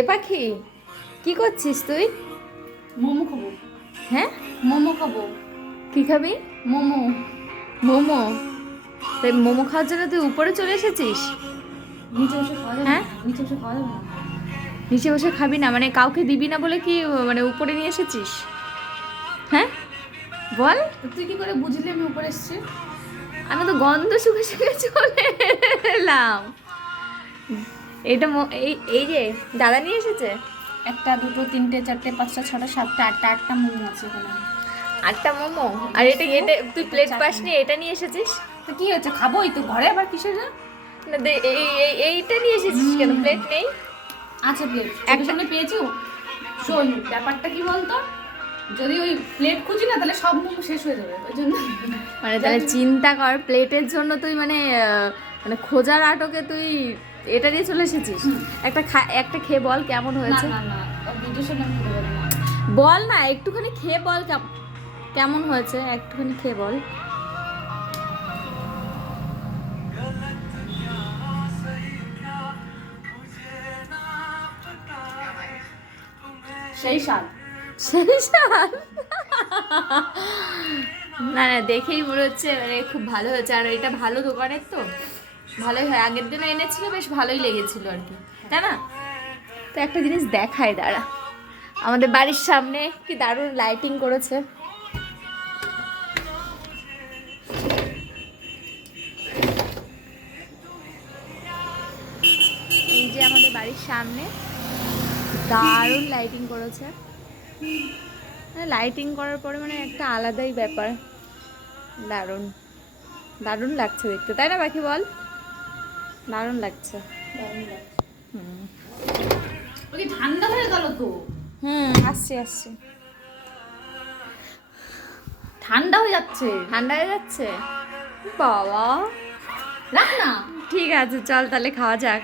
এ পাখি কি করছিস তুই? মোমো খাবো। হ্যাঁ, মোমো খাবো। কি খাবি? মোমো। মোমো? তাই মোমো খাওয়ার জন্য তুই উপরে চলে এসেছিস? নিচে বসে খাওয়া যাবে হ্যাঁ, না? নিচে বসে খাওয়া যাবে না? নিচে বসে খাবি না মানে কাউকে দিবি না বলে কি মানে উপরে নিয়ে এসেছিস? হ্যাঁ বল। তো তুই কি করে বুঝলি আমি উপরে এসেছি? আমি তো গন্ধ শুকে শুকে চলে এলাম। এটা এই এই যে দাদা নিয়ে এসেছে। একটা, দুটো, তিনটে, চারটে, পাঁচটা, ছটা, সাতটা, আটটা মোমো আছে এখানে। 8টা মোমো। আর এটা এটা তুই প্লেট পাসনি, এটা নিয়ে এসেছিস? তো কি হচ্ছে, খাবোই তো, ঘরে আবার কিসের? না এইটা নিয়ে এসেছিস কেন? প্লেট নেই? আচ্ছা, প্লেট একটা সামনে পেয়েছি। শোন, ব্যাপারটা কি বলতো, যদি ওই প্লেট খুঁজি না তাহলে সব মোমো শেষ হয়ে যাবে, ওই জন্য। মানে তাহলে চিন্তা কর, প্লেটের জন্য তুই মানে মানে খোঁজার আটকে তুই এটা দিয়ে চলে এসেছিস। একটা খেয়ে বল কেমন না হয়েছে। না না, ভিডিওর সামনে আমি খেতে পারি না। বল না, একটুখানি খেয়ে বল কেমন হয়েছে, একটুখানি খেয়ে বল। সেই স্বাদ। সেই স্বাদ? না না, দেখেই মনে হচ্ছে মানে খুব ভালো হয়েছে। আর এটা ভালো দোকানের তো ভালোই হয়। আগের দিনও এনেছিল, বেশ ভালোই লেগেছিল আর কি, তাই না? তো একটা জিনিস দেখায় দাঁড়া, আমাদের বাড়ির সামনে কি দারুণ লাইটিং করেছে। এই যে আমাদের বাড়ির সামনে দারুণ লাইটিং করেছে। লাইটিং করার পরে মানে একটা আলাদাই ব্যাপার। দারুণ দারুণ লাগছে দেখতে, তাই না পাখি বল? দারুণ লাগছে। হুম ওই ঠান্ডা হয়ে গেল তো। আসছি আসছি। ঠান্ডা হয়ে যাচ্ছে। ঠান্ডা হয়ে যাচ্ছে বাবা। রাখ না। ঠিক আছে, চল তাহলে খাওয়া যাক।